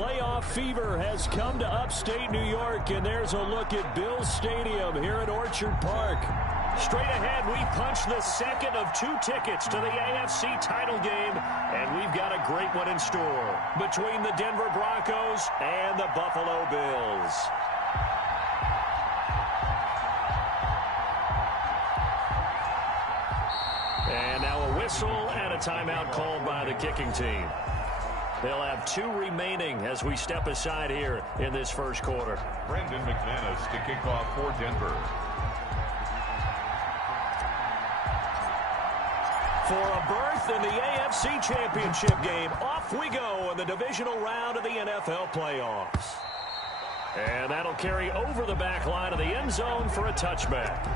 playoff fever has come to upstate New York, and there's a look at Bills Stadium here at Orchard Park. Straight ahead, we punch the second of 2 tickets to the AFC title game, and we've got a great one in store between the Denver Broncos and the Buffalo Bills. And now a whistle and a timeout called by the kicking team. They'll have 2 remaining as we step aside here in this first quarter. Brendan McManus to kick off for Denver. For a berth in the AFC Championship game, off we go in the divisional round of the NFL playoffs. And that'll carry over the back line of the end zone for a touchback.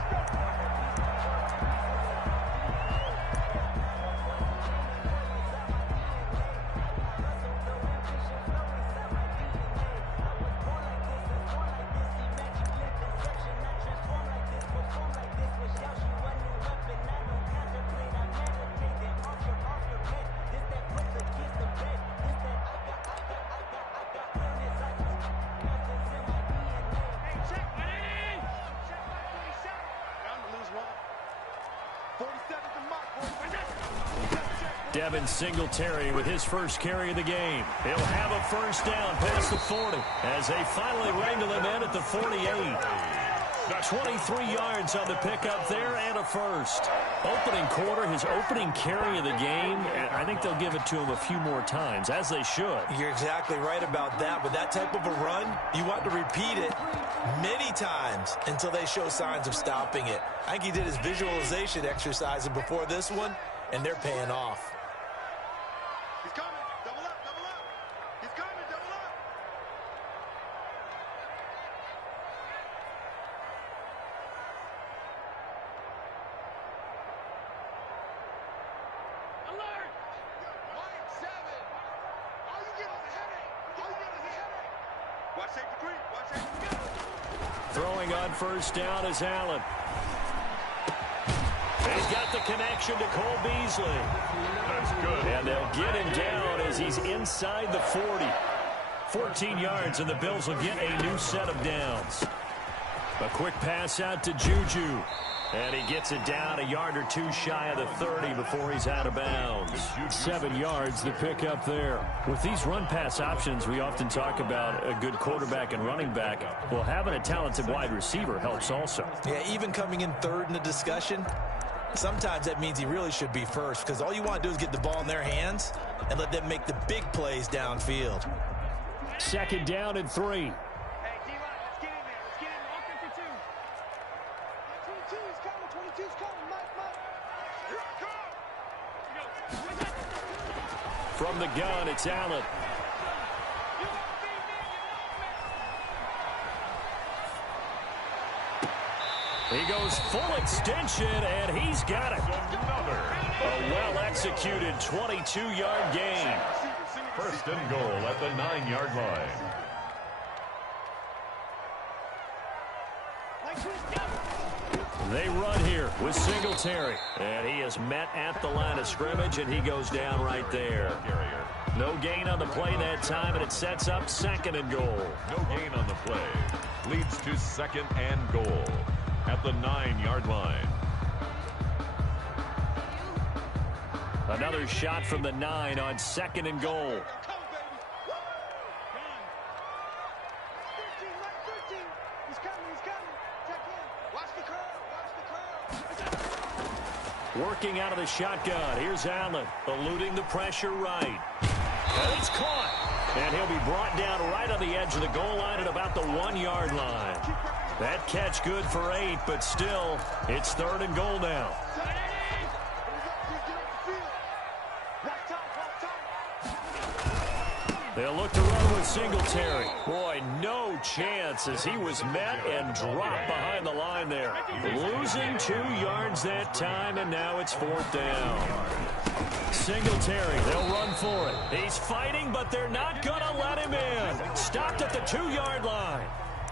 Singletary with his first carry of the game. He'll have a first down past the 40 as they finally wrangle him in at the 48. 23 yards on the pickup there and a first. Opening quarter, his opening carry of the game, and I think they'll give it to him a few more times, as they should. You're exactly right about that. With that type of a run, you want to repeat it many times until they show signs of stopping it. I think he did his visualization exercises before this one, and they're paying off. He's coming. Double up, double up. He's coming, double up. Alert! Mike 7. All you get is a headache. All you get is a headache. Watch safety creep. Watch safety creep. Throwing on first down is Allen. He's got the connection to Cole Beasley. That's good. And they'll get him down as he's inside the 40. 14 yards, and the Bills will get a new set of downs. A quick pass out to Juju. And he gets it down a yard or 2 shy of the 30 before he's out of bounds. 7 yards to pick up there. With these run-pass options, we often talk about a good quarterback and running back. Well, having a talented wide receiver helps also. Yeah, even coming in third in the discussion, sometimes that means he really should be first, because all you want to do is get the ball in their hands and let them make the big plays downfield. Second down and 3. Hey, D-line, let's get in there. Let's get in there. All 52. 22 is coming. 22 is coming. Mike. Here I come. From the gun, it's Allen. He goes full extension, and he's got it. A well-executed 22-yard gain. First and goal at the 9-yard line. They run here with Singletary. And he is met at the line of scrimmage, and he goes down right there. No gain on the play that time, and it sets up second and goal. No gain on the play. Leads to second and goal at the 9-yard line. Another shot from the 9 on second and goal. Working out of the shotgun. Here's Allen, eluding the pressure right. And it's caught. And he'll be brought down right on the edge of the goal line at about the 1-yard line. That catch good for 8, but still, it's third and goal now. They'll look to run with Singletary. Boy, no chance as he was met and dropped behind the line there. Losing 2 yards that time, and now it's fourth down. Singletary, they'll run for it. He's fighting, but they're not going to let him in. Stopped at the 2-yard line.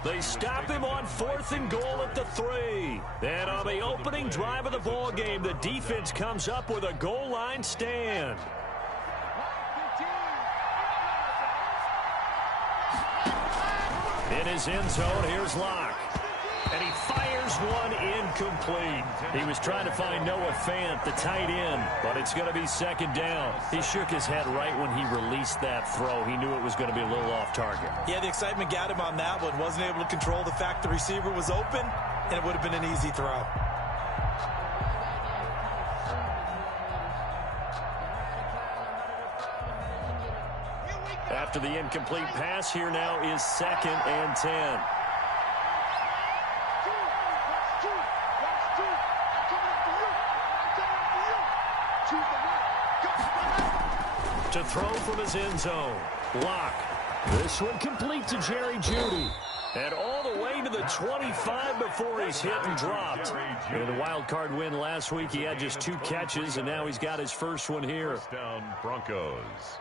They stop him on fourth and goal at the 3. And on the opening drive of the ball game, the defense comes up with a goal line stand. In his end zone, here's Locke. And he fires one incomplete. He was trying to find Noah Fant, the tight end, but it's going to be second down. He shook his head right when he released that throw. He knew it was going to be a little off target. Yeah, the excitement got him on that one. Wasn't able to control the fact the receiver was open, and it would have been an easy throw. After the incomplete pass, here now is 2nd and 10. To throw from his end zone. Locke. This one complete to Jerry Jeudy. And all the way to the 25 before he's hit and dropped. In the wild card win last week, he had just 2 catches, and now he's got his first one here. First down, Broncos.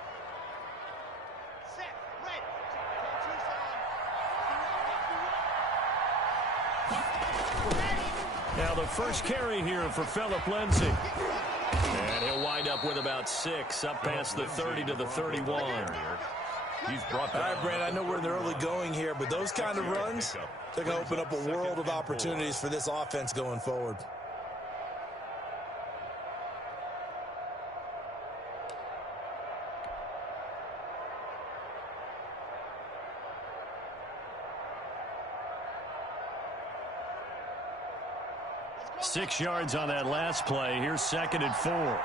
Now the first carry here for Phillip Lindsay. And he'll wind up with about 6, up past the 30 to the 31. He's brought down. All right, Brad, I know we're in the early going here, but those kind of runs, they're going to open up a world of opportunities for this offense going forward. Six yards on that last play. Here's 2nd and 4.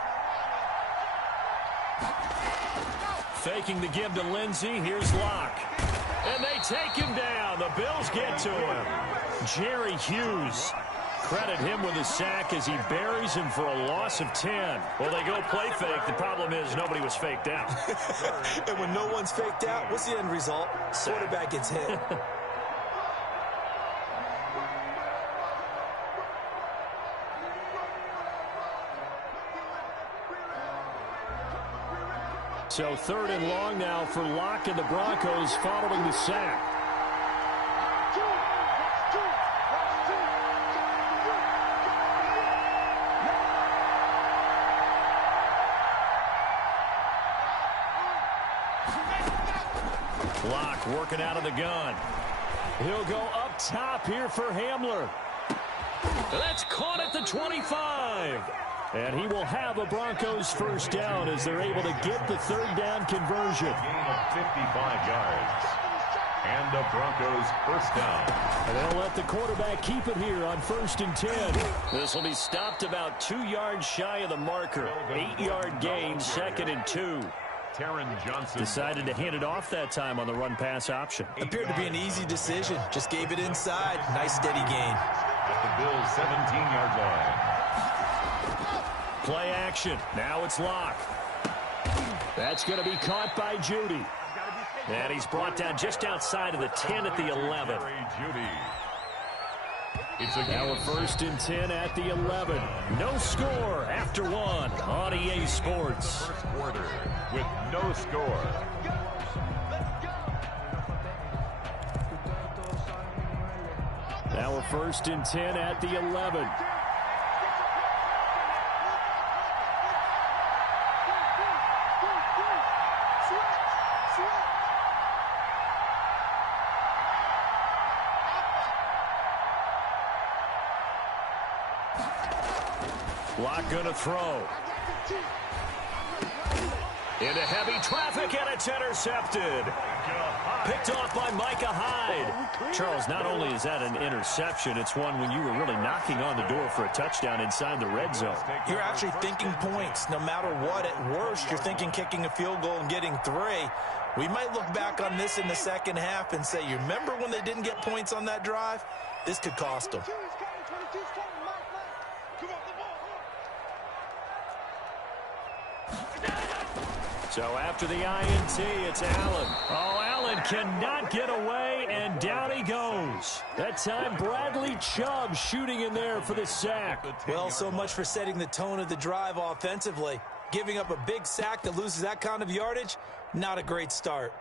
Faking the give to Lindsay. Here's Locke. And they take him down. The Bills get to him. Jerry Hughes. Credit him with a sack as he buries him for a loss of 10. Well, they go play fake. The problem is nobody was faked out. And when no one's faked out, what's the end result? Quarterback gets hit. So 3rd and long now for Locke and the Broncos following the sack. Locke working out of the gun. He'll go up top here for Hamler. That's caught at the 25. And he will have a Broncos first down as they're able to get the 3rd down conversion. Gain of 55 yards. And the Broncos first down. And they'll let the quarterback keep it here on 1st and 10. This will be stopped about 2 yards shy of the marker. 8-yard gain, 2nd and 2. Taron Johnson decided to hand it off that time on the run-pass option. Appeared to be an easy decision. Just gave it inside. Nice steady gain. At the Bills' 17-yard line. Play action. Now it's Locke. That's going to be caught by Jeudy. And he's brought down just outside of the 10 at the 11. Now a 1st and 10 at the 11. No score after 1 on EA Sports. First quarter with no score. Now a 1st and 10 at the 11. Locke gonna throw. Into heavy traffic, and it's intercepted. Picked off by Micah Hyde. Charles, not only is that an interception, it's one when you were really knocking on the door for a touchdown inside the red zone. You're actually thinking points. No matter what, at worst, you're thinking kicking a field goal and getting 3. We might look back on this in the second half and say, you remember when they didn't get points on that drive? This could cost them. So after the INT, it's Allen. Oh, Allen cannot get away, and down he goes. That time, Bradley Chubb shooting in there for the sack. Well, so much for setting the tone of the drive offensively. Giving up a big sack that loses that kind of yardage, not a great start.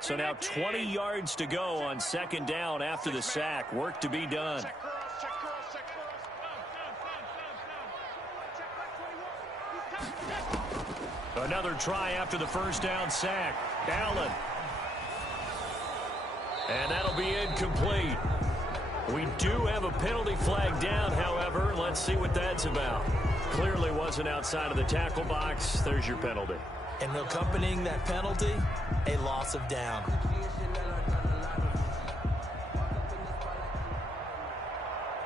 So now 20 yards to go on 2nd down after the sack. Work to be done. Another try after the first down sack. Allen. And that'll be incomplete. We do have a penalty flag down, however. Let's see what that's about. Clearly wasn't outside of the tackle box. There's your penalty. And accompanying that penalty, a loss of down.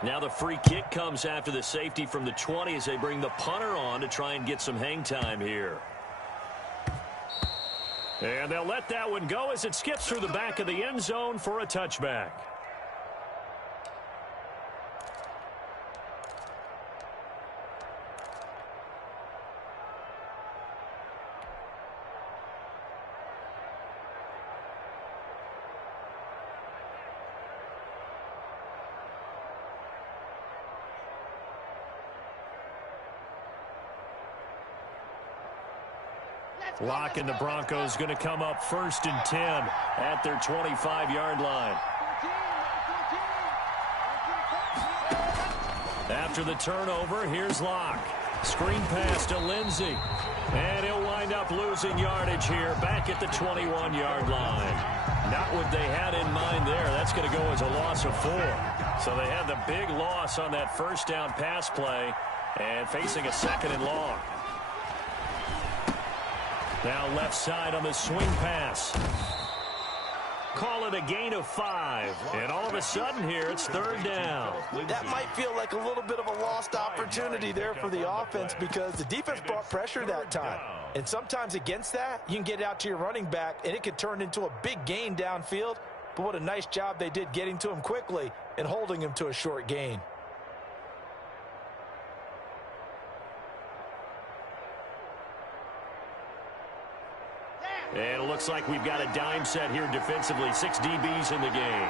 Now the free kick comes after the safety from the 20 as they bring the punter on to try and get some hang time here. And they'll let that one go as it skips through the back of the end zone for a touchback. Locke and the Broncos going to come up 1st and 10 at their 25-yard line. After the turnover, here's Locke. Screen pass to Lindsey. And he'll wind up losing yardage here back at the 21-yard line. Not what they had in mind there. That's going to go as a loss of 4. So they had the big loss on that first down pass play and facing a 2nd and long. Now left side on the swing pass. Call it a gain of 5. And all of a sudden here, it's 3rd down. That might feel like a little bit of a lost opportunity there for the offense because the defense brought pressure that time. And sometimes against that, you can get out to your running back, and it could turn into a big gain downfield. But what a nice job they did getting to him quickly and holding him to a short gain. And it looks like we've got a dime set here defensively. 6 DBs in the game.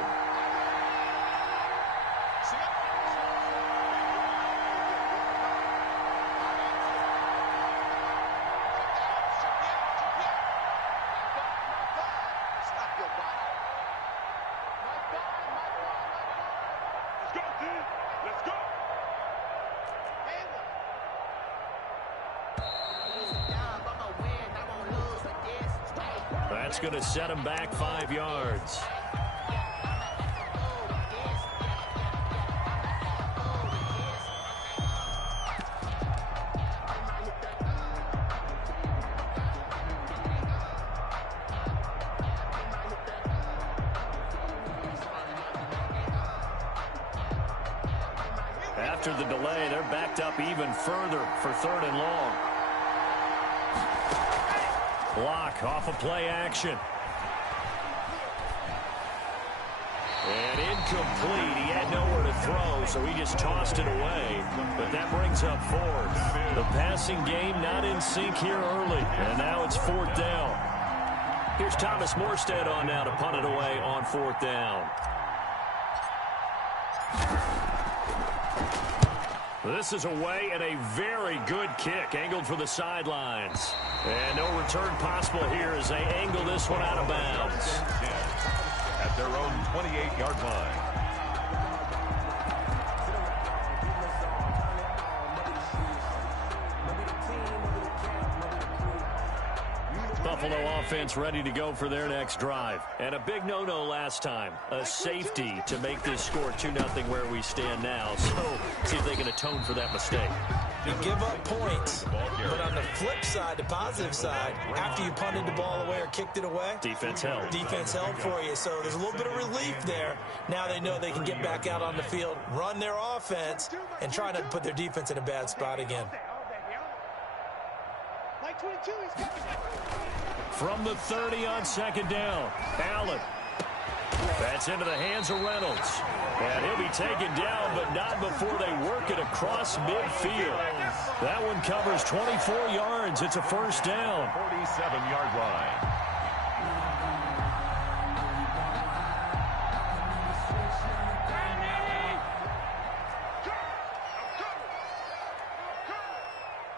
That's going to set him back 5 yards. After the delay, they're backed up even further for 3rd and long. Block off of play action. And incomplete. He had nowhere to throw, so he just tossed it away. But that brings up 4th. The passing game not in sync here early. And now it's 4th down. Here's Thomas Morstead on now to punt it away on 4th down. This is away and a very good kick angled for the sidelines. And no return possible here as they angle this one out of bounds. At their own 28-yard line. Buffalo offense ready to go for their next drive. And a big no-no last time. A safety to make this score 2-0 where we stand now. So, see if they can atone for that mistake. You give up points, but on the flip side, the positive side, after you punted the ball away or kicked it away, defense held. Defense held for you, so there's a little bit of relief there. Now they know they can get back out on the field, run their offense, and try not to put their defense in a bad spot again. From the 30 on 2nd down, Allen. That's into the hands of Reynolds. And he'll be taken down, but not before they work it across midfield. That one covers 24 yards. It's a 1st down. 47-yard line.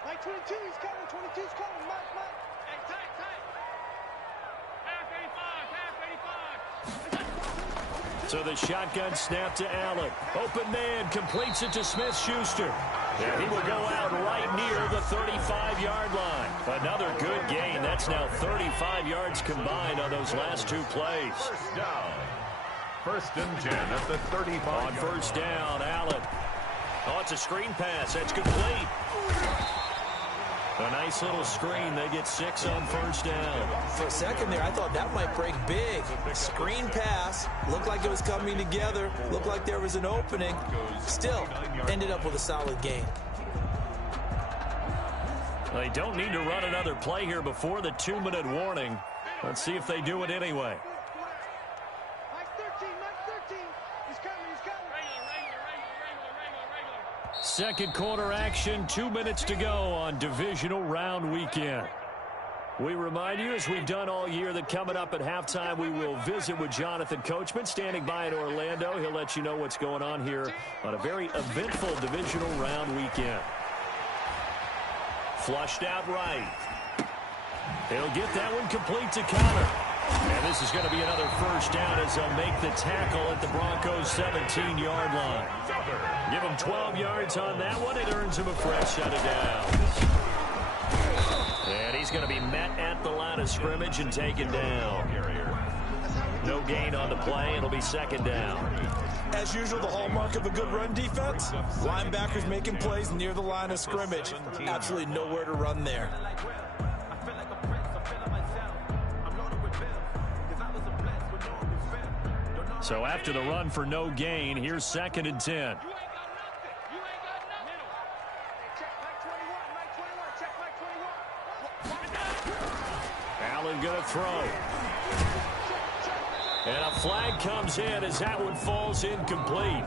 Like 22, he's coming. 22's coming. Mike. Hey, tight. Half 85. So the shotgun snap to Allen. Open man completes it to Smith-Schuster. And he will go out right near the 35-yard line. Another good gain. That's now 35 yards combined on those last two plays. First down. 1st and 10 at the 35. On first down, Allen. Oh, it's a screen pass. That's complete. A nice little screen. They get 6 on first down. For a second there, I thought that might break big. Screen pass. Looked like it was coming together. Looked like there was an opening. Still, ended up with a solid gain. They don't need to run another play here before the 2-minute warning. Let's see if they do it anyway. Second quarter action, 2 minutes to go on divisional round weekend. We remind you, as we've done all year, that coming up at halftime, we will visit with Jonathan Coachman, standing by in Orlando. He'll let you know what's going on here on a very eventful divisional round weekend. Flushed out right. He'll get that one complete to Connor. And this is going to be another first down as they'll make the tackle at the Broncos' 17-yard line. Give him 12 yards on that one. It earns him a fresh set of downs. And he's going to be met at the line of scrimmage and taken down. No gain on the play. It'll be second down. As usual, the hallmark of a good run defense, linebackers making plays near the line of scrimmage. Absolutely nowhere to run there. So after the run for no gain, here's 2nd and 10. Allen going to throw. And a flag comes in as that one falls incomplete.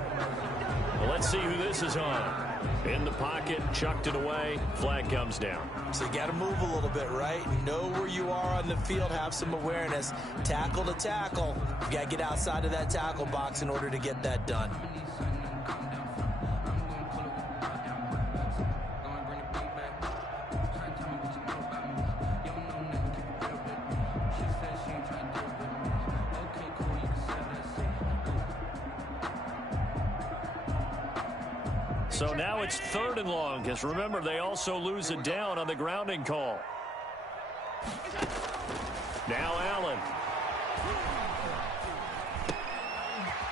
Well, let's see who this is on. In the pocket, chucked it away, flag comes down. So you got to move a little bit, right? Know where you are on the field, have some awareness. Tackle to tackle. You got to get outside of that tackle box in order to get that done. So now it's 3rd and long, because remember, they also lose it down on the grounding call. Now Allen.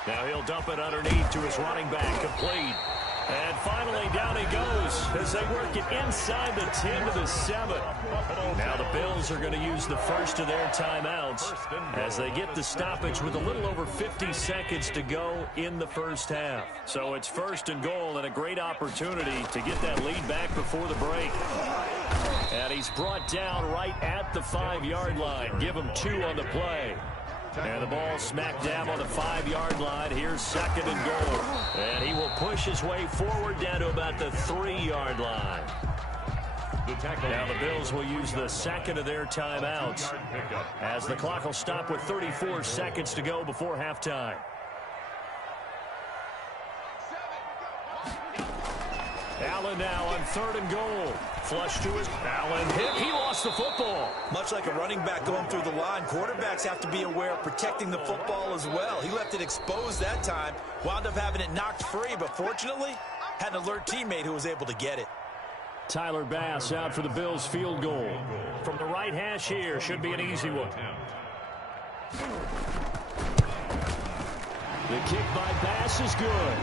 Now he'll dump it underneath to his running back, complete. And finally down he goes as they work it inside the 10 to the 7. Now the Bills are going to use the first of their timeouts as they get the stoppage with a little over 50 seconds to go in the first half. So it's 1st and goal and a great opportunity to get that lead back before the break. And he's brought down right at the 5-yard line. Give him 2 on the play. And the ball smack dab on the 5-yard line. Here's 2nd and goal. And he will push his way forward down to about the 3-yard line. Now the Bills will use the 2nd of their timeouts as the clock will stop with 34 seconds to go before halftime. Allen now on 3rd and goal. Flush to his Allen hit. He lost the football. Much like a running back going through the line, quarterbacks have to be aware of protecting the football as well. He left it exposed that time, wound up having it knocked free, but fortunately had an alert teammate who was able to get it. Tyler Bass out for the Bills field goal. From the right hash here, should be an easy one. The kick by Bass is good.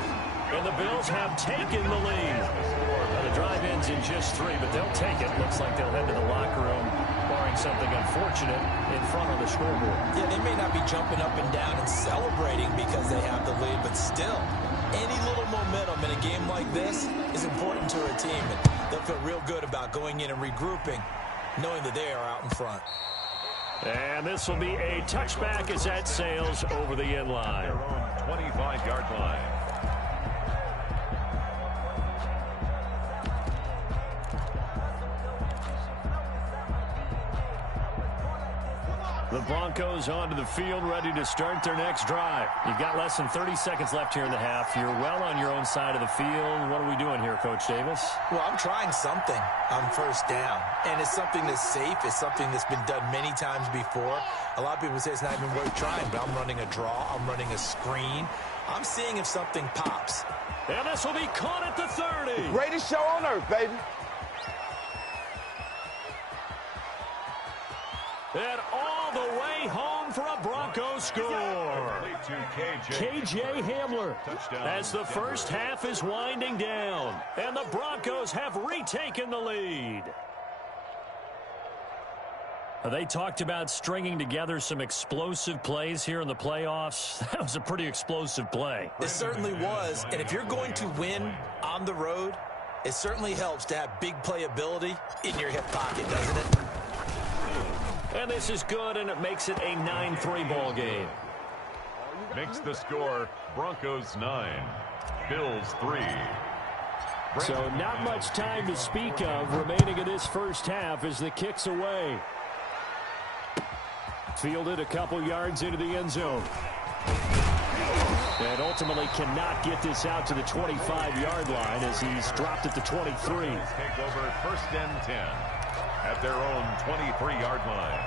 And the Bills have taken the lead. Now the drive ends in just 3, but they'll take it. Looks like they'll head to the locker room, barring something unfortunate in front of the scoreboard. Yeah, they may not be jumping up and down and celebrating because they have the lead, but still, any little momentum in a game like this is important to a team. And they'll feel real good about going in and regrouping, knowing that they are out in front. And this will be a touchback as that sails over the end line. 25-yard line. The Broncos onto the field, ready to start their next drive. You've got less than 30 seconds left here in the half. You're well on your own side of the field. What are we doing here, Coach Davis? Well, I'm trying something on first down, and it's something that's safe. It's something that's been done many times before. A lot of people say it's not even worth trying, but I'm running a draw. I'm running a screen. I'm seeing if something pops. And this will be caught at the 30. Greatest show on earth, baby. And all the way home for a Broncos score. KJ Hamler as the first half is winding down. And the Broncos have retaken the lead. They talked about stringing together some explosive plays here in the playoffs. That was a pretty explosive play. It certainly was. And if you're going to win on the road, it certainly helps to have big playability in your hip pocket, doesn't it? And this is good, and it makes it a 9-3 ball game. Makes the score Broncos 9, Bills 3. So not much time to speak of remaining in this first half as the kick's away. Fielded a couple yards into the end zone. And ultimately cannot get this out to the 25-yard line as he's dropped at the 23. Take over first and 10 at their own 23-yard line.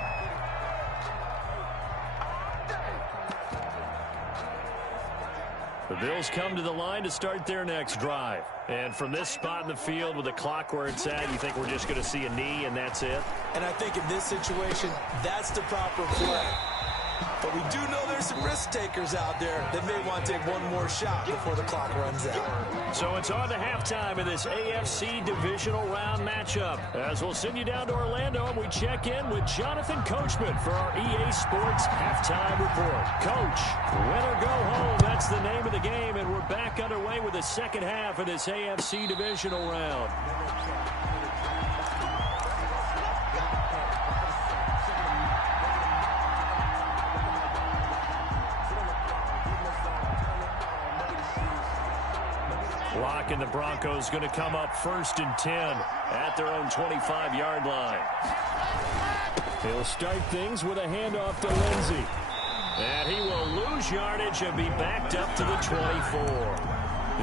The Bills come to the line to start their next drive. And from this spot in the field with the clock where it's at, you think we're just going to see a knee and that's it? And I think in this situation, that's the proper play. But we do know there's some risk takers out there that may want to take one more shot before the clock runs out. So it's on to halftime in this AFC divisional round matchup. As we'll send you down to Orlando and we check in with Jonathan Coachman for our EA Sports halftime report. Coach, win or go home, that's the name of the game, and we're back underway with the second half of this AFC divisional round. Clock and the Broncos going to come up first and 10 at their own 25-yard line. He'll start things with a handoff to Lindsey. And he will lose yardage and be backed up to the 24.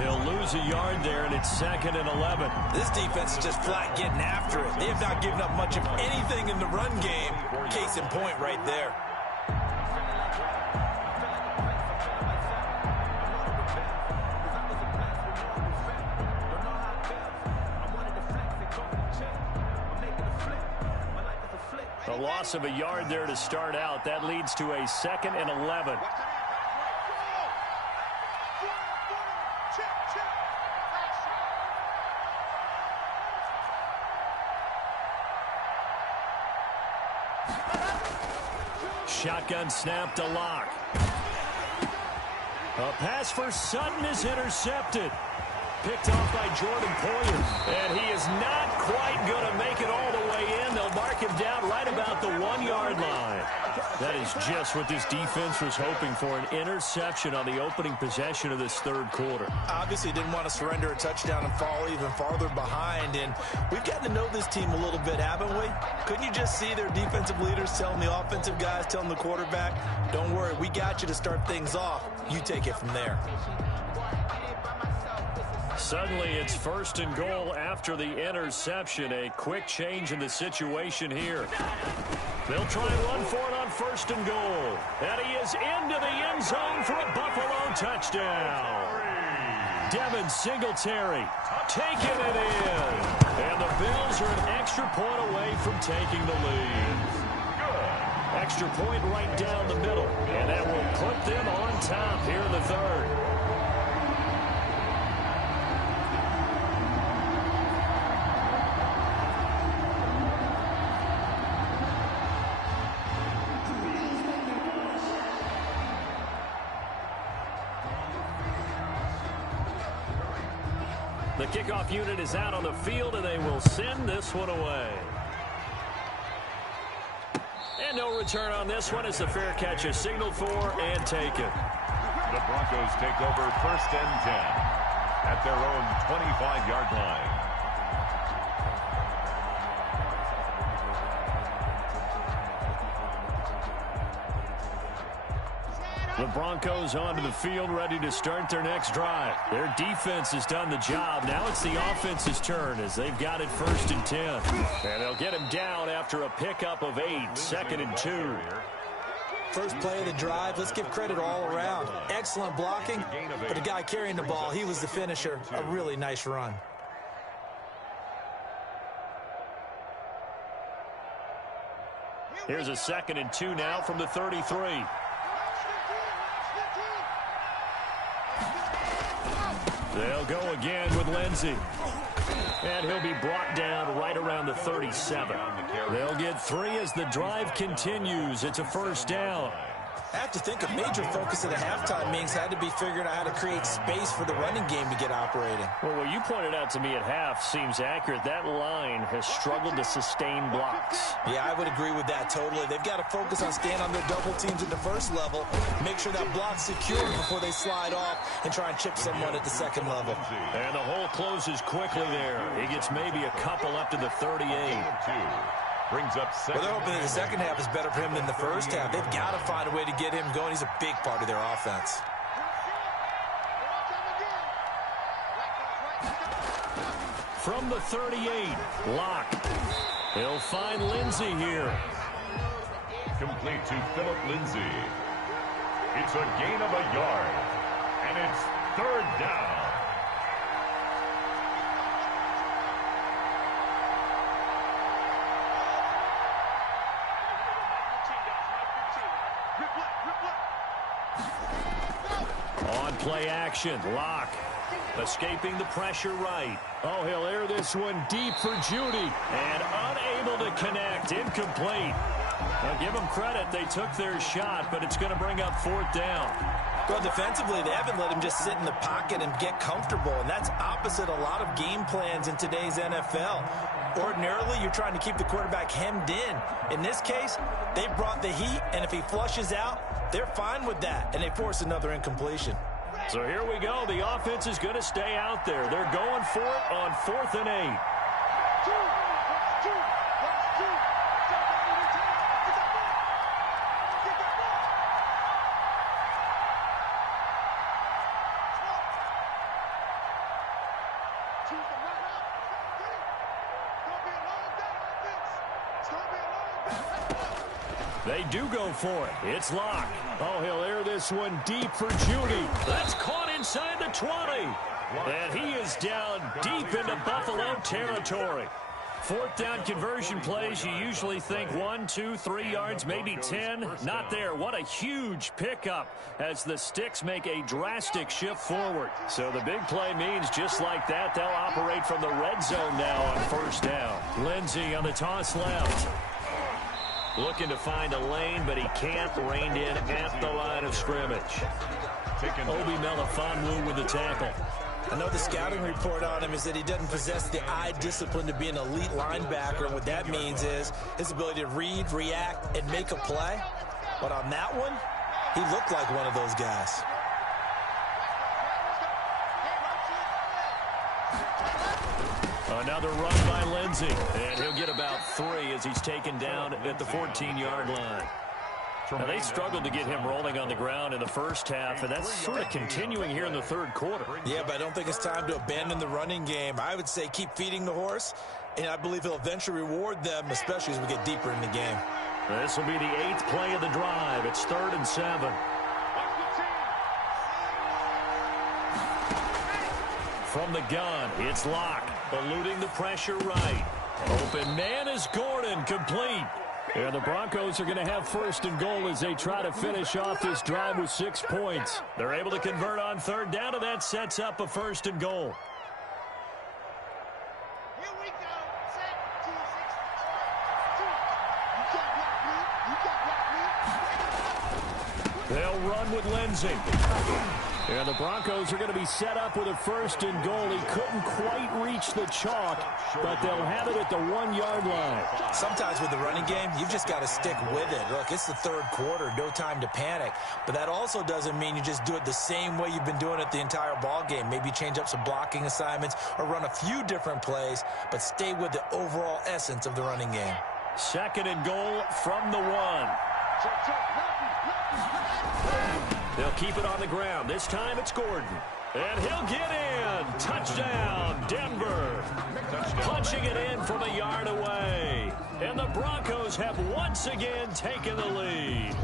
He'll lose a yard there, and it's second and 11. This defense is just flat getting after it. They have not given up much of anything in the run game. Case in point right there. A loss of a yard there to start out. That leads to a second and 11. Shotgun snap to Locke. A pass for Sutton is intercepted. Picked off by Jordan Poyer. And he is not quite going to make it all the way in. They'll mark him down right about the 1-yard line. That is just what this defense was hoping for, an interception on the opening possession of this third quarter. Obviously didn't want to surrender a touchdown and fall even farther behind. And we've gotten to know this team a little bit, haven't we? Couldn't you just see their defensive leaders telling the offensive guys, telling the quarterback, don't worry, we got you to start things off. You take it from there. Suddenly it's first and goal after the interception. A quick change in the situation here. They'll try and run for it on first and goal. And he is into the end zone for a Buffalo touchdown. Devin Singletary taking it in. And the Bills are an extra point away from taking the lead. Extra point right down the middle. And that will put them on top here in the third. The kickoff unit is out on the field, and they will send this one away. And no return on this one as the fair catch is signaled for and taken. The Broncos take over first and 10 at their own 25-yard line. The Broncos onto the field, ready to start their next drive. Their defense has done the job. Now it's the offense's turn as they've got it 1st and 10. And they'll get him down after a pickup of 8, 2nd and 2. First play of the drive, let's give credit all around. Excellent blocking, but the guy carrying the ball, he was the finisher. A really nice run. Here's a 2nd and 2 now from the 33. They'll go again with Lindsey. And he'll be brought down right around the 37. They'll get 3 as the drive continues. It's a 1st down. I have to think a major focus of the halftime meetings had to be figuring out how to create space for the running game to get operating. Well, what you pointed out to me at half seems accurate. That line has struggled to sustain blocks. Yeah, I would agree with that totally. They've got to focus on staying on their double teams at the first level, make sure that block's secured before they slide off and try and chip someone at the second level. And the hole closes quickly there. He gets maybe a couple up to the 38. Brings up well, they're hoping that the second half is better for him than the first half. They've got to find a way to get him going. He's a big part of their offense. From the 38, Locke. He'll find Lindsey here. Complete to Philip Lindsey. It's a gain of a yard. And it's 3rd down. On play action, Locke escaping the pressure right. Oh, he'll air this one deep for Judy. And unable to connect, incomplete. Now give them credit, they took their shot, but it's going to bring up 4th down. Well, defensively, they haven't let him just sit in the pocket and get comfortable, and that's opposite a lot of game plans in today's NFL. Ordinarily, you're trying to keep the quarterback hemmed in. In this case, they brought the heat, and if he flushes out, they're fine with that, and they force another incompletion. So here we go. The offense is going to stay out there. They're going for it on 4th and 8. They do go for it. It's Locke. Oh, he'll air this one deep for Judy. That's caught inside the 20. And he is down deep into Buffalo territory. 4th down conversion plays, you usually think 1, 2, 3 yards, maybe 10. Not there. What a huge pickup as the Sticks make a drastic shift forward. So the big play means just like that, they'll operate from the red zone now on 1st down. Lindsey on the toss left. Looking to find a lane, but he can't. Reined in at the line of scrimmage. Obi Melifonwu with the tackle. I know the scouting report on him is that he doesn't possess the eye discipline to be an elite linebacker. And what that means is his ability to read, react, and make a play. But on that one, he looked like one of those guys. Another run by Lindsey, and he'll get about 3 as he's taken down at the 14-yard line. Now, they struggled to get him rolling on the ground in the first half, and that's sort of continuing here in the 3rd quarter. Yeah, but I don't think it's time to abandon the running game. I would say keep feeding the horse, and I believe he'll eventually reward them, especially as we get deeper in the game. This will be the 8th play of the drive. It's 3rd and 7. From the gun, it's Locke, eluding the pressure right. Open man is Gordon, complete. And the Broncos are going to have 1st and goal as they try to finish off this drive with 6 points. They're able to convert on 3rd down, and that sets up a 1st and goal. Here we go. Set, 2, 6, 2. You can't block me. You can't block me. They'll run with Lindsey. And the Broncos are going to be set up with a 1st and goal. He couldn't quite reach the chalk, but they'll have it at the 1-yard line. Sometimes with the running game, you've just got to stick with it. Look, it's the 3rd quarter, no time to panic. But that also doesn't mean you just do it the same way you've been doing it the entire ball game. Maybe change up some blocking assignments or run a few different plays, but stay with the overall essence of the running game. 2nd and goal from the 1. They'll keep it on the ground. This time it's Gordon. And he'll get in. Touchdown, Denver. Punching it in from a yard away. And the Broncos have once again taken the lead.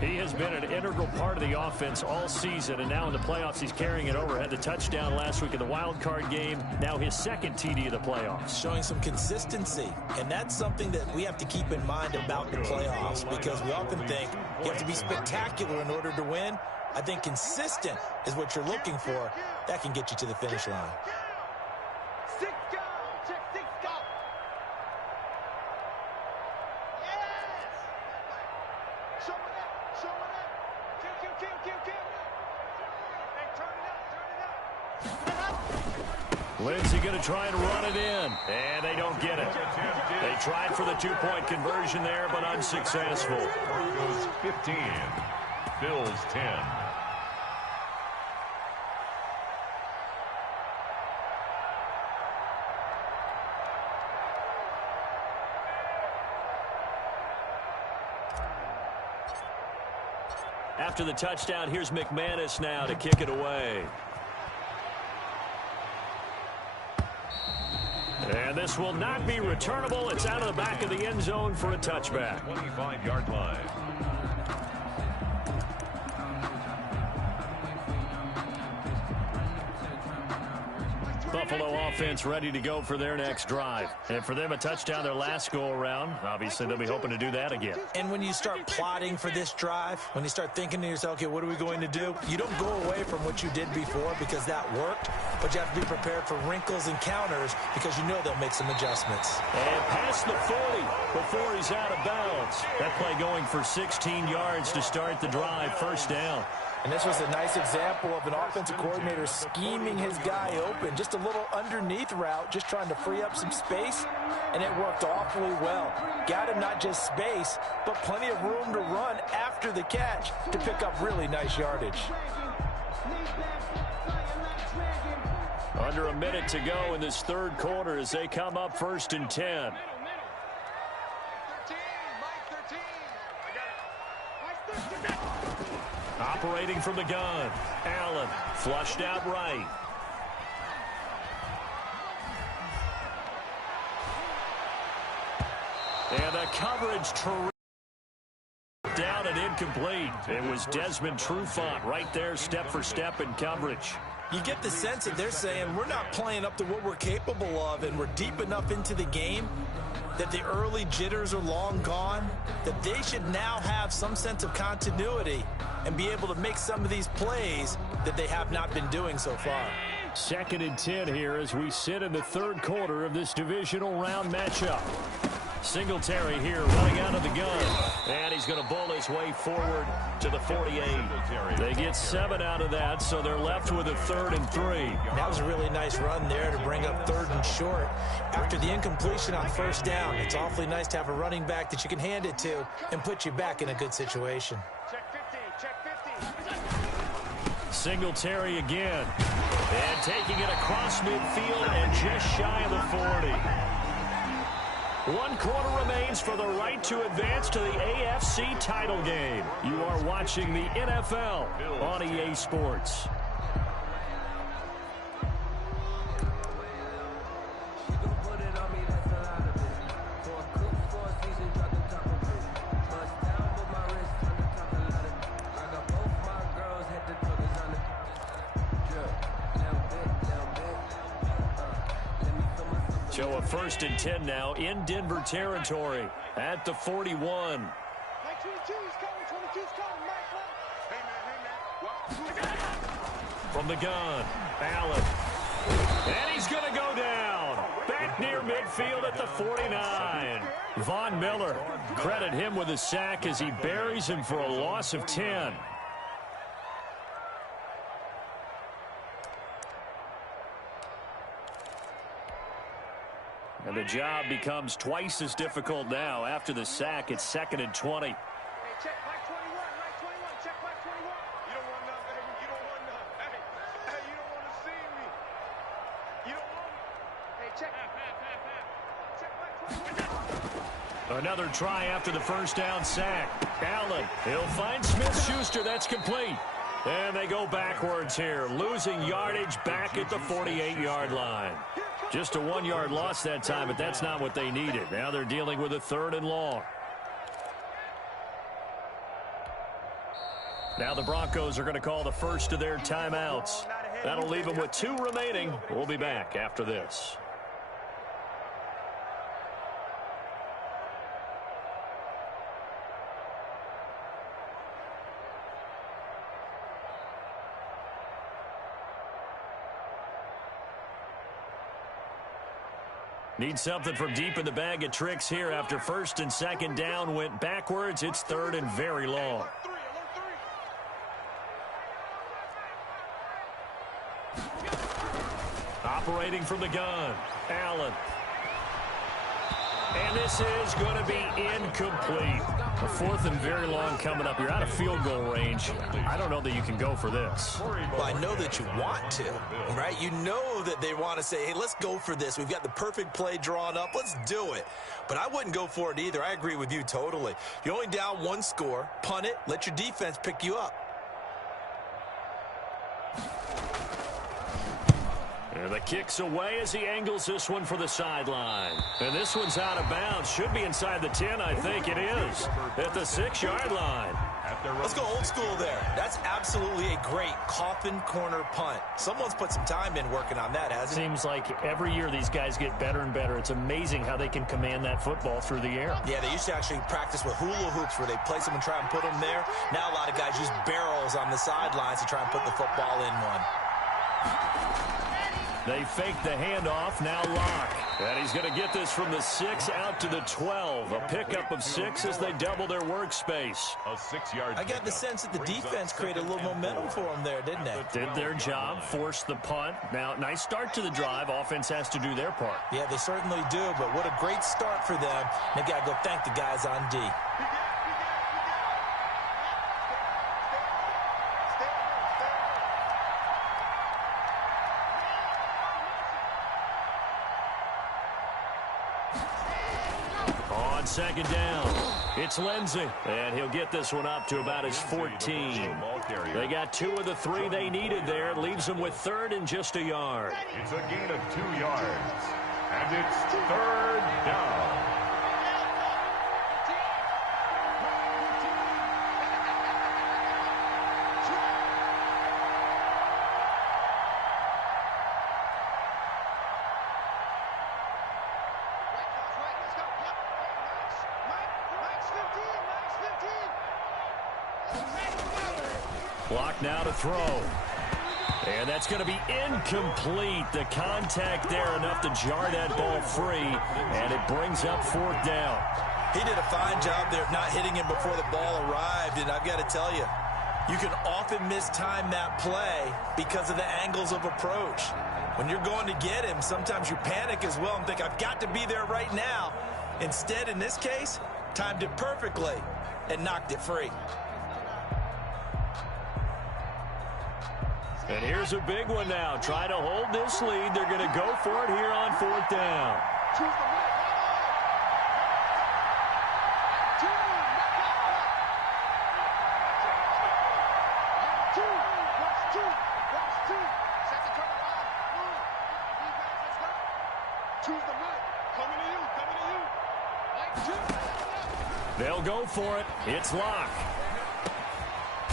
He has been an integral part of the offense all season, and now in the playoffs he's carrying it over. Had the touchdown last week in the wild card game. Now his second TD of the playoffs. Showing some consistency, and that's something that we have to keep in mind about the playoffs, because we often think you have to be spectacular in order to win. I think consistent is what you're looking for. That can get you to the finish line. Lindsey going to try and run it in, and they don't get it. They tried for the two-point conversion there, but unsuccessful. Broncos 15, Bills 10. After the touchdown, here's McManus now to kick it away. And this will not be returnable. It's out of the back of the end zone for a touchback. 25-yard line. Buffalo offense ready to go for their next drive. And for them, a touchdown their last go-around. Obviously, they'll be hoping to do that again. And when you start plotting for this drive, when you start thinking to yourself, okay, what are we going to do? You don't go away from what you did before because that worked, but you have to be prepared for wrinkles and counters because you know they'll make some adjustments. And past the 40 before he's out of bounds. That play going for 16 yards to start the drive, first down. And this was a nice example of an offensive coordinator scheming his guy open. Just a little underneath route, just trying to free up some space, and it worked awfully well. Got him not just space, but plenty of room to run after the catch to pick up really nice yardage. Under a minute to go in this third quarter as they come up 1st and 10. Operating from the gun. Allen flushed out right. And the coverage down and incomplete. It was Desmond Trufant right there, step for step in coverage. You get the sense that they're saying we're not playing up to what we're capable of, and we're deep enough into the game that the early jitters are long gone, that they should now have some sense of continuity and be able to make some of these plays that they have not been doing so far. 2nd and 10 here as we sit in the third quarter of this divisional round matchup. Singletary here running out of the gun. And he's going to bull his way forward to the 48. They get 7 out of that, so they're left with a 3rd and 3. That was a really nice run there to bring up 3rd and short. After the incompletion on 1st down, it's awfully nice to have a running back that you can hand it to and put you back in a good situation. Singletary again. And taking it across midfield and just shy of the 40. 1 quarter remains for the right to advance to the AFC title game. You are watching the NFL on EA Sports. So a 1st and 10 now in Denver territory at the 41. From the gun, Allen. And he's going to go down. Back near midfield at the 49. Von Miller, credit him with a sack as he buries him for a loss of 10. And the job becomes twice as difficult now. After the sack, it's 2nd and 20. Hey, check Mike 21, Mike 21, check Mike 21. You don't want none, baby. You don't want none. Hey, you don't want to see me. You don't want me. Hey, check. Check Mike 21. Another try after the 1st down sack. Allen, he'll find Smith-Schuster. That's complete. And they go backwards here, losing yardage back at the 48-yard line. Just a 1-yard loss that time, but that's not what they needed. Now they're dealing with a 3rd and long. Now the Broncos are going to call the first of their timeouts. That'll leave them with 2 remaining. We'll be back after this. Need something from deep in the bag of tricks here after 1st and 2nd down went backwards. It's 3rd and very long. Operating from the gun, Allen. And this is going to be incomplete. A 4th and very long coming up. You're out of field goal range. I don't know that you can go for this. Well, I know that you want to, right? You know that they want to say, hey, let's go for this. We've got the perfect play drawn up. Let's do it. But I wouldn't go for it either. I agree with you totally. You're only down 1 score. Punt it. Let your defense pick you up. And the kick's away as he angles this one for the sideline. And this one's out of bounds. Should be inside the 10, I think it is. At the 6-yard line. Let's go old school there. That's absolutely a great coffin corner punt. Someone's put some time in working on that, hasn't it? Seems like every year these guys get better and better. It's amazing how they can command that football through the air. Yeah, they used to actually practice with hula hoops where they place them and try and put them there. Now a lot of guys use barrels on the sidelines to try and put the football in one. They fake the handoff, now Locke. And he's going to get this from the 6 out to the 12. A pickup of 6 as they double their workspace. A 6-yard. I got the sense that the defense created a little momentum for them there, didn't they? Did their job, forced the punt. Now, nice start to the drive. Offense has to do their part. Yeah, they certainly do, but what a great start for them. They got to go thank the guys on D. On 2nd down, it's Lindsey, and he'll get this one up to about his 14. They got 2 of the 3 they needed there. It leaves them with 3rd and just a yard. It's a gain of 2 yards, and it's 3rd down. Clock now to throw. And that's going to be incomplete. The contact there enough to jar that ball free, and it brings up 4th down. He did a fine job there of not hitting him before the ball arrived, and I've got to tell you, you can often mistime that play because of the angles of approach. When you're going to get him, sometimes you panic as well and think, I've got to be there right now. Instead, in this case, timed it perfectly and knocked it free. And here's a big one now. Try to hold this lead. They're going to go for it here on 4th down. They'll go for it. It's Locke.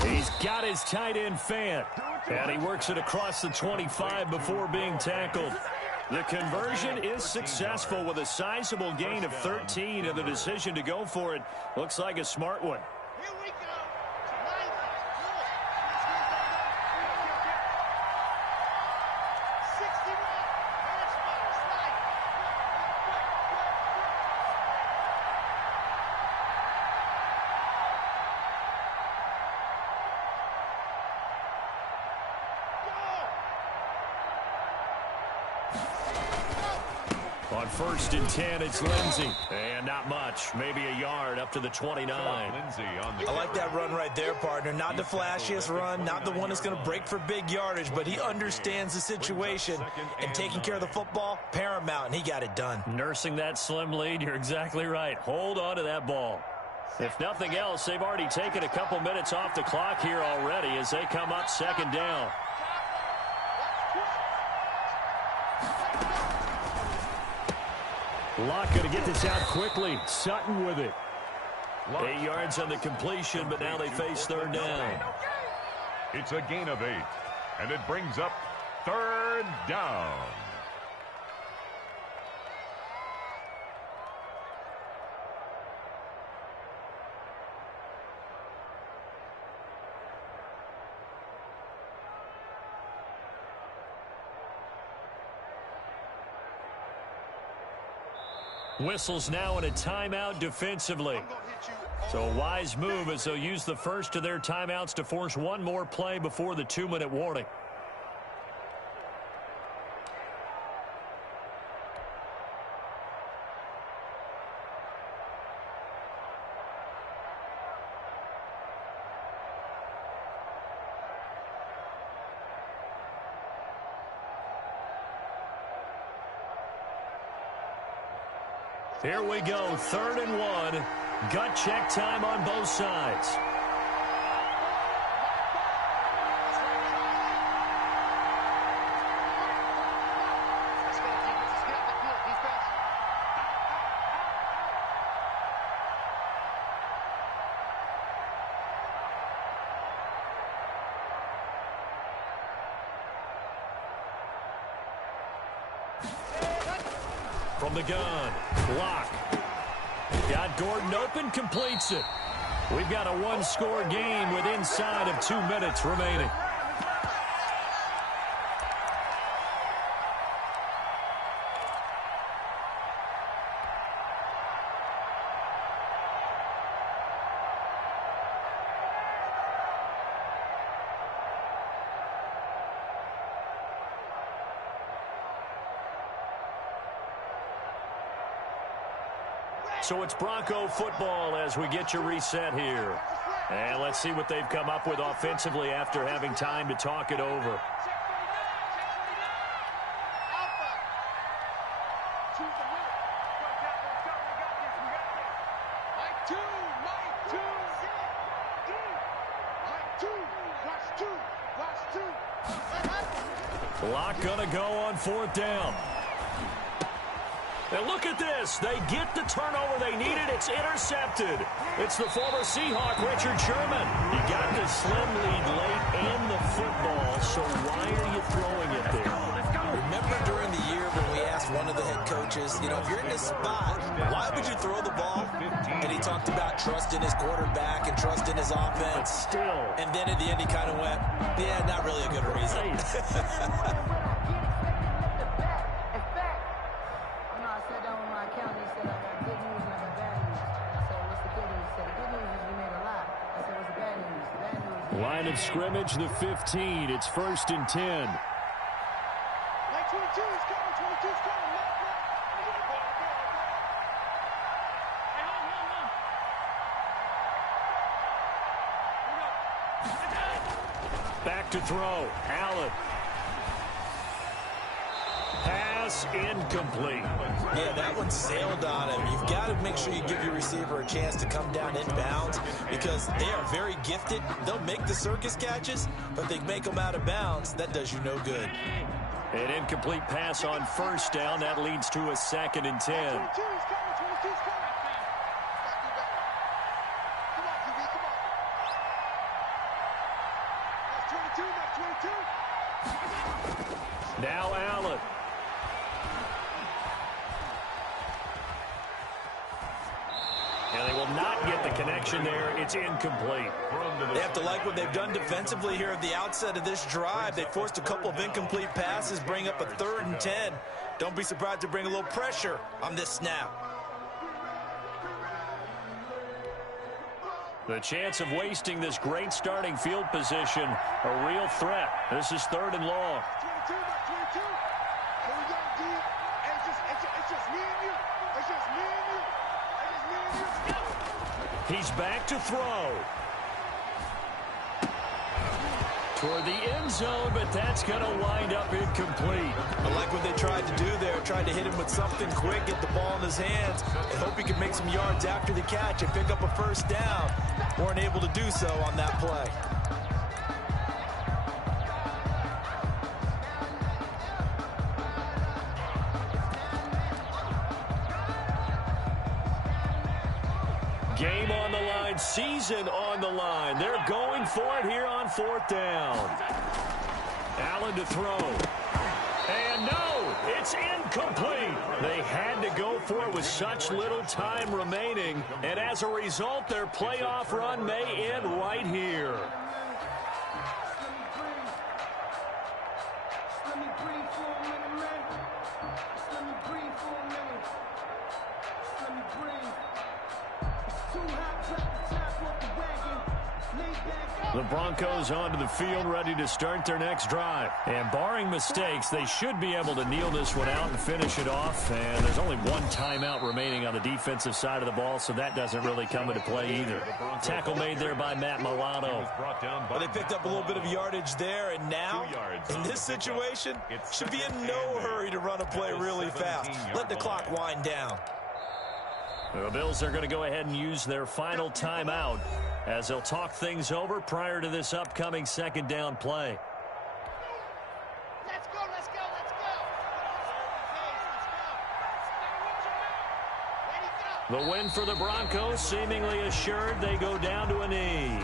He's got his tight end Fant. And he works it across the 25 before being tackled. The conversion is successful with a sizable gain of 13, and the decision to go for it looks like a smart one. Here we go. On 1st and 10, it's Lindsey. And not much, maybe a yard up to the 29. I like that run right there, partner. Not the flashiest run, not the one that's going to break for big yardage, but he understands the situation, and taking care of the football, paramount, and he got it done. Nursing that slim lead, you're exactly right. Hold on to that ball. If nothing else, they've already taken a couple minutes off the clock here already as they come up second down. Locke going to get this out quickly. Sutton with it. 8 yards on the completion, but now they face third down. It's a gain of 8, and it brings up third down. Whistles now in a timeout defensively. So a wise move as they'll use the first of their timeouts to force one more play before the 2-minute warning. Here we go, 3rd and 1. Gut check time on both sides. From the gun, Locke. Got Gordon open, completes it. We've got a one-score game with inside of 2 minutes remaining. So it's Bronco football as we get you reset here. And let's see what they've come up with offensively after having time to talk it over. Locke gonna go on 4th down. And look at this. They get the turnover they needed. It's intercepted. It's the former Seahawk, Richard Sherman. He got the slim lead late and the football, so why are you throwing it there? Remember during the year when we asked one of the head coaches, you know, if you're in this spot, why would you throw the ball? And he talked about trust in his quarterback and trust in his offense. But still. And then at the end he kind of went, yeah, not really a good reason. Line of scrimmage, the 15. It's 1st and 10. 22 is coming. 22 is coming. Back to throw. Allen. Pass incomplete. Yeah, that one sailed on him. You've got to make sure you give your receiver a chance to come down inbounds because they are very gifted. They'll make the circus catches, but they make them out of bounds. That does you no good. An incomplete pass on 1st down. That leads to a 2nd and 10. 22 is coming. 22 is coming. Come on, QB, come on. That's 22. That's 22. Now Allen. And they will not get the connection there. It's incomplete. They have to like what they've done defensively here at the outset of this drive. They forced a couple of incomplete passes, bring up a 3rd and 10. Don't be surprised to bring a little pressure on this snap. The chance of wasting this great starting field position, a real threat. This is 3rd and long. 22, 22. Here we go, D. It's just me and you. It's just me and you. It's just me and you. He's back to throw. Toward the end zone, but that's going to wind up incomplete. I like what they tried to do there, tried to hit him with something quick, get the ball in his hands, and hope he can make some yards after the catch and pick up a first down. Weren't able to do so on that play. Game on the line, season on the line. They're going for it here on 4th down. Allen to throw. And no, it's incomplete. They had to go for it with such little time remaining. And as a result, their playoff run may end right here. The Broncos onto the field, ready to start their next drive. And barring mistakes, they should be able to kneel this one out and finish it off. And there's only one timeout remaining on the defensive side of the ball, so that doesn't really come into play either. Tackle made there by Matt Milano. Well, they picked up a little bit of yardage there, and now, in this situation, should be in no hurry to run a play really fast. Let the clock wind down. The Bills are going to go ahead and use their final timeout as they'll talk things over prior to this upcoming 2nd down play. Let's go, let's go, let's go. The win for the Broncos seemingly assured. They go down to a knee.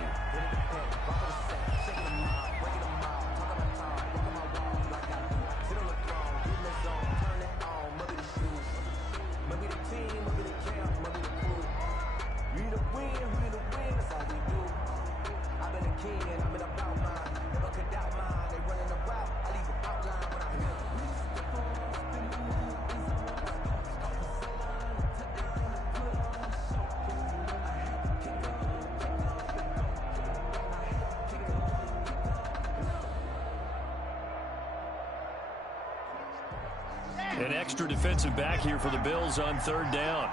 An extra defensive back here for the Bills on 3rd down.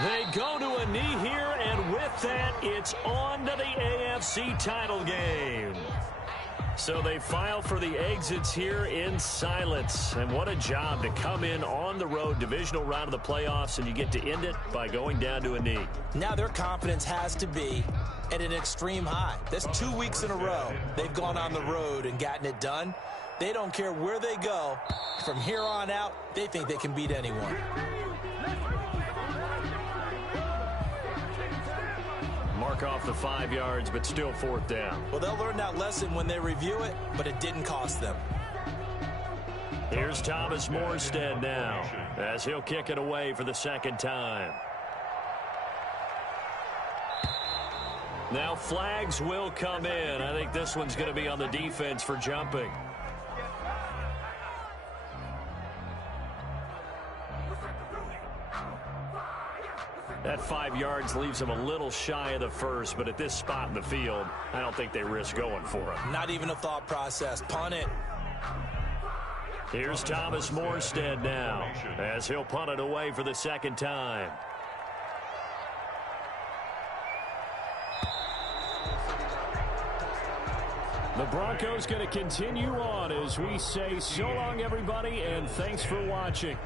They go to a knee here, and with that, it's on to the AFC title game. So they file for the exits here in silence. And what a job to come in on the road, divisional round of the playoffs, and you get to end it by going down to a knee. Now their confidence has to be at an extreme high. That's 2 weeks in a row they've gone on the road and gotten it done. They don't care where they go. From here on out, they think they can beat anyone. Mark off the 5 yards, but still 4th down. Well, they'll learn that lesson when they review it, but it didn't cost them. Here's Thomas Morstead now, as he'll kick it away for the 2nd time. Now flags will come in. I think this one's going to be on the defense for jumping. That 5 yards leaves them a little shy of the first, but at this spot in the field, I don't think they risk going for it. Not even a thought process. Punt it. Here's Thomas Morstead now, as he'll punt it away for the 2nd time. The Broncos going to continue on as we say so long, everybody, and thanks for watching.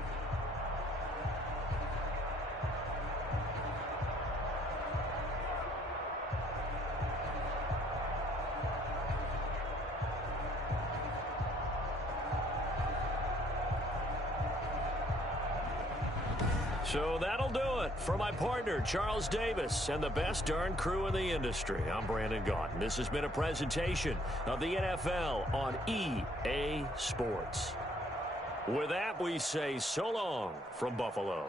So that'll do it for my partner, Charles Davis, and the best darn crew in the industry. I'm Brandon Gaudin. This has been a presentation of the NFL on EA Sports. With that, we say so long from Buffalo.